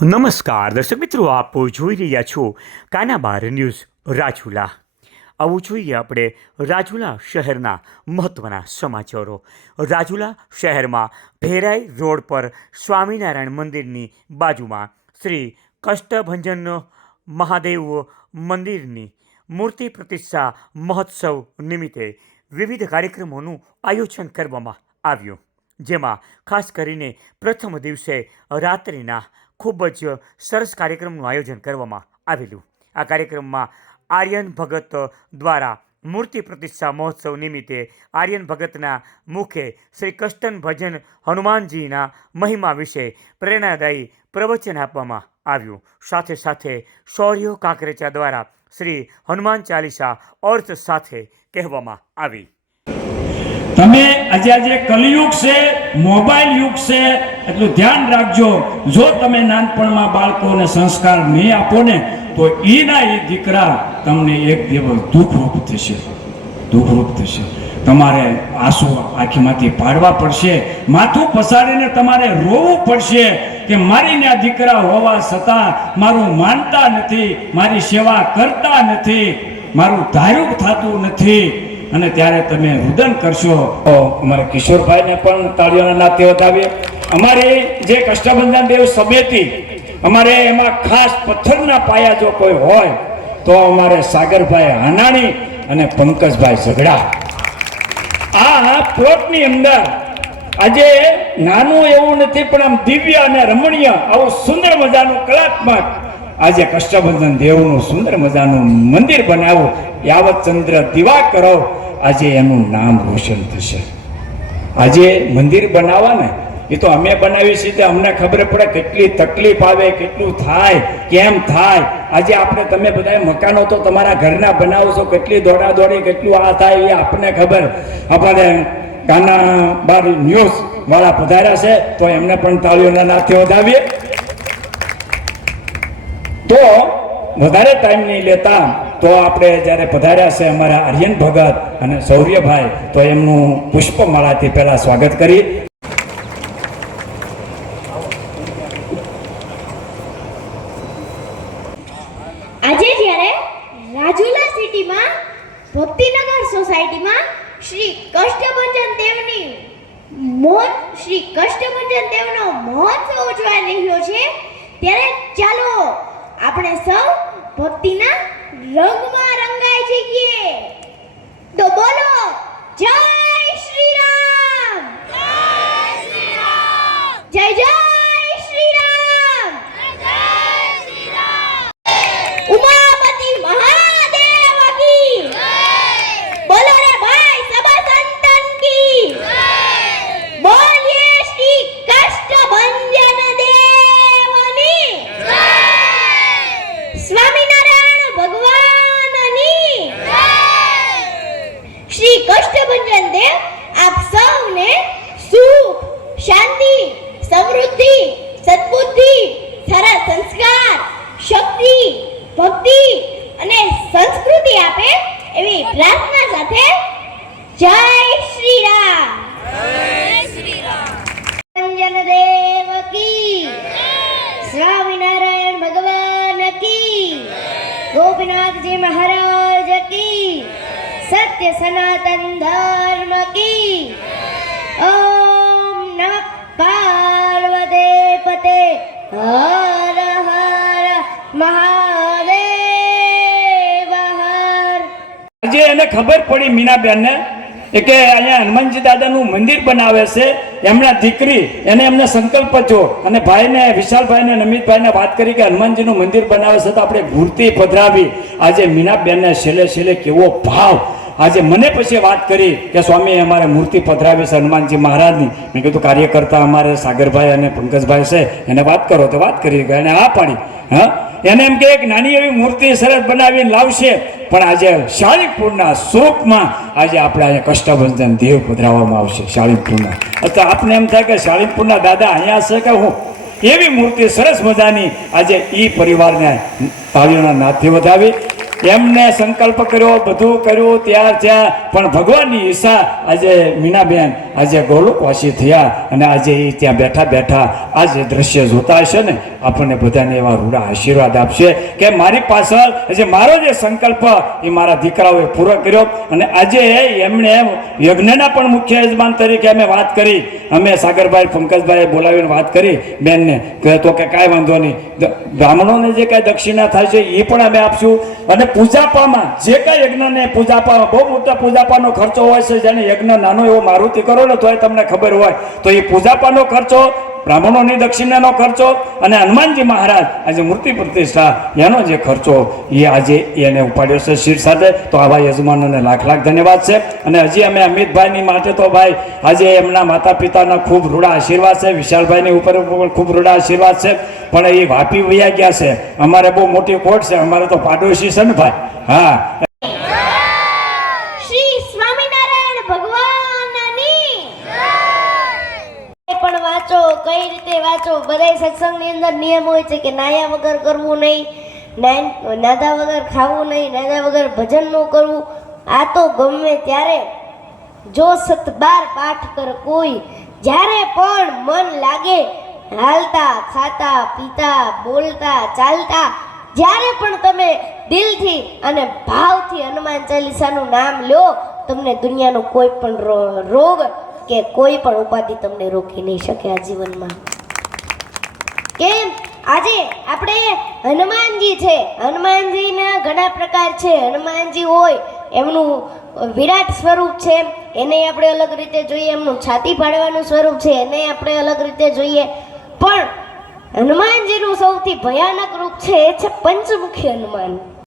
નમસ્કાર દર્શક મિત્રો, આપ જોઈ રહ્યા છો કાનાબાર ન્યૂઝ રાજુલા. આવું જોઈએ આપણે રાજુલા શહેરના મહત્ત્વના સમાચારો. રાજુલા શહેરમાં ભેરાઈ રોડ પર સ્વામિનારાયણ મંદિરની બાજુમાં શ્રી કષ્ટભંજન મહાદેવ મંદિરની મૂર્તિ પ્રતિષ્ઠા મહોત્સવ નિમિત્તે વિવિધ કાર્યક્રમોનું આયોજન કરવામાં આવ્યું, જેમાં ખાસ કરીને પ્રથમ દિવસે રાત્રિના ખૂબ જ સરસ કાર્યક્રમનું આયોજન કરવામાં આવેલું. આ કાર્યક્રમમાં આર્યન ભગત દ્વારા મૂર્તિ પ્રતિષ્ઠા મહોત્સવ નિમિત્તે આર્યન ભગતના મુખે શ્રી કષ્ટન ભજન હનુમાનજીના મહિમા વિશે પ્રેરણાદાયી પ્રવચન આપવામાં આવ્યું. સાથે સાથે શૌર્ય કાંકરેચા દ્વારા શ્રી હનુમાન ચાલીસા અર્થ સાથે કહેવામાં આવી. તમે આજે કલિયુગ છે, મોબાઈલ યુગ છે, એટલું ધ્યાન રાખજો. જો તમે નાનપણમાં બાળકોને સંસ્કાર નહીં આપો ને તો એના એ દીકરા તમને એક દિવસ દુઃખરૂપ થશે. તમારે આંસુ આંખીમાંથી પાડવા પડશે, માથું પસાડીને તમારે રોવું પડશે કે મારીને આ દીકરા હોવા છતાં મારું માનતા નથી, મારી સેવા કરતા નથી, મારું ધાર્યું થતું નથી. અને ત્યારે તમે રુદન કરશો. અમારા કિશોરભાઈને પણ તાળીઓના નાતે વધાવીએ. અમારી જે કષ્ટભંજન દેવ સમિતિ, અમારે એમાં ખાસ પથ્થરના પાયા જો કોઈ હોય તો અમારે સાગરભાઈ હાનાણી અને પંકજભાઈ ઝઘડા. આ પ્લોટની અંદર આજે નાનું એવું નથી પણ આમ દિવ્ય અને રમણીય આવું સુંદર મજાનું કલાત્મક આજે કષ્ટભંજન દેવનું સુંદર મજાનું મંદિર બનાવ્યું. યાવતચંદ્ર દિવાકરો આજે એનું નામ રોશન થશે. આજે મંદિર બનાવવા ને એ તો અમે બનાવી છીએ, અમને ખબર પડે કેટલી તકલીફ આવે, કેટલું થાય, કેમ થાય. આજે આપણે તમે બધા મકાનો તો તમારા ઘરના બનાવો છો, કેટલી દોડાદોડી, કેટલું આ થાય એ આપણને ખબર. આપણે કાનાબાર ન્યૂઝ વાળા પધાર્યા છે તો એમને પણ તાળીઓના નાથે વધાવીએ. તો વધારે ટાઈમ નહીં લેતા તો આપણે જ્યારે પધાર્યા છે અમારા આર્યન ભગત અને શૌર્યભાઈ, તો એમનું પુષ્પમાળાથી પહેલા સ્વાગત કરી. આજે જ્યારે રાજુલા સિટીમાં ભક્તિનગર સોસાયટીમાં શ્રી કષ્ટભંજન દેવનો મહોત્સવ ઉજવાઈ રહ્યો છે, ત્યારે ચાલો આપણે સૌ ભક્તિના રંગમાં રંગાઈ જઈએ. તો બોલો જય શ્રી રામ, જય જય શ્રી રામ, ઉમાપતિ મહાદેવ કી બોલો રે ભાઈ સભા સંતન કી બોલીએ શ્રી કષ્ટભંજન દેવની સ્વામિનારાયણ ભગવાનની શ્રી કષ્ટભંજન દેવ આપ સૌને સુખ, શાંતિ, સમૃદ્ધિ, સદબુદ્ધિ, સારા સંસ્કાર, શક્તિ, ભક્તિ અને સંસ્કૃતિ આપે એવી પ્રાર્થના સાથે જય શ્રી રામ. ભંજન દેવ કી, સ્વામિનારાયણ ભગવાન કી, ગોપીનાથજી મહારાજ કી, સત્ય સનાતન ધર્મ કી. ઓમ નમઃ પાર્વતી પતે હર હર મહાદેવ હર. આજે એને ખબર પડી મીનાબેનને કે અહીંયા હનુમાનજી દાદાનું મંદિર બનાવે છે. એમના દીકરી એમને સંકલ્પ થયો અને ભાઈને વિશાલભાઈને નમિતભાઈને વાત કરી કે હનુમાનજીનું મંદિર બનાવે છે તો આપણે મૂર્તિ પધરાવી. આજે મીનાબેનને છેલ્લે કેવો ભાવ. આજે મને પછી વાત કરી કે સ્વામી અમારે મૂર્તિ પધરાવી છે હનુમાનજી મહારાજની. મેં કીધું કાર્યકર્તા અમારે સાગરભાઈ અને પંકજભાઈ છે, એને વાત કરો. તો વાત કરી એને આ પાડી. એને એમ કે એક નાની એવી મૂર્તિ સરસ બનાવીને લાવશે, પણ આજે શાળીપુરના સ્વરૂપમાં આજે આપણે અહીંયા કષ્ટભંજન દેવ પધરાવવામાં આવશે શાળીપુરના. તો આપણે એમ થાય કે શાળીપુરના દાદા અહીંયા છે કે હું. એવી મૂર્તિ સરસ મજાની આજે એ પરિવારને તાળીઓના નાથથી વધાવી. એમને સંકલ્પ કર્યો, બધું કર્યું, તૈયાર થયા, પણ ભગવાનની ઈચ્છા આજે મીનાબેન આજે ગોલોકવાસી થયા અને આજે એ ત્યાં બેઠા બેઠા આજે દ્રશ્ય જોતા હશે ને, આપણને બધાને એવા રૂડા આશીર્વાદ આપશે કે મારી પાછળ આજે મારો જે સંકલ્પ એ મારા દીકરાઓએ પૂરો કર્યો. અને આજે એમણે યજ્ઞના પણ મુખ્ય યજમાન તરીકે અમે વાત કરી, અમે સાગરભાઈ પંકજભાઈએ બોલાવીને વાત કરી બેનને તો કે કાંઈ વાંધો નહીં, બ્રાહ્મણોને જે કાંઈ દક્ષિણા થાય છે એ પણ અમે આપશું. અને પૂજાપામાં જે કાંઈ યજ્ઞને પૂજાપામાં બહુ મોટા પૂજાપાનો ખર્ચો હોય છે, જેને યજ્ઞ નાનો એવો મારુતિ કરો ને તોય તમને ખબર હોય તો એ પૂજાપાનો ખર્ચો, બ્રાહ્મણોની દક્ષિણાનો ખર્ચો અને હનુમાનજી મહારાજ આજે મૂર્તિ પ્રતિષ્ઠા એનો જે ખર્ચો એ આજે એને ઉપાડ્યો છે શિર સાથે. તો આવા યજમાનોને લાખ લાખ ધન્યવાદ છે. અને હજી અમે અમિતભાઈની માટે તો ભાઈ આજે એમના માતા પિતાના ખૂબ રૂડા આશીર્વાદ છે, વિશાલભાઈની ઉપર પણ ખૂબ રૂડા આશીર્વાદ છે, પણ એ વાપી વયા ગયા છે. અમારે બહુ મોટી કોટ છે, અમારે તો પાડોશી છે ને ભાઈ. હા, શ્રી સ્વામિનારાયણ ભગવાનની પણ વાંચો, કઈ રીતે વાંચો. બધાય સત્સંગની અંદર નિયમ હોય છે કે નાયા વગર કરવું નહીં, નાદા વગર ખાવું નહીં, નાદા વગર ભજન ન કરવું. આ તો ગમે ત્યારે જો સતબાર પાઠ કર કોઈ, જ્યારે પણ મન લાગે હાલતા ખાતા પીતા બોલતા ચાલતા જ્યારે પણ તમે દિલથી અને ભાવથી હનુમાન ચાલીસાનું નામ લો, તમને દુનિયાનો કોઈ પણ રોગ કે કોઈ પણ ઉપાધિ તમને રોકી નહીં શકે આ જીવનમાં. કેમ આજે આપણે હનુમાનજી છે, હનુમાનજીના ઘણા પ્રકાર છે. હનુમાનજી હોય એમનું વિરાટ સ્વરૂપ છે, એને આપણે અલગ રીતે જોઈએ. એમનું છાતી પાડવાનું સ્વરૂપ છે, એને આપણે અલગ રીતે જોઈએ. પણ હનુમાનજીનું સૌથી ભયાનક રૂપ છે એ છે પંચમુખી હનુમાન.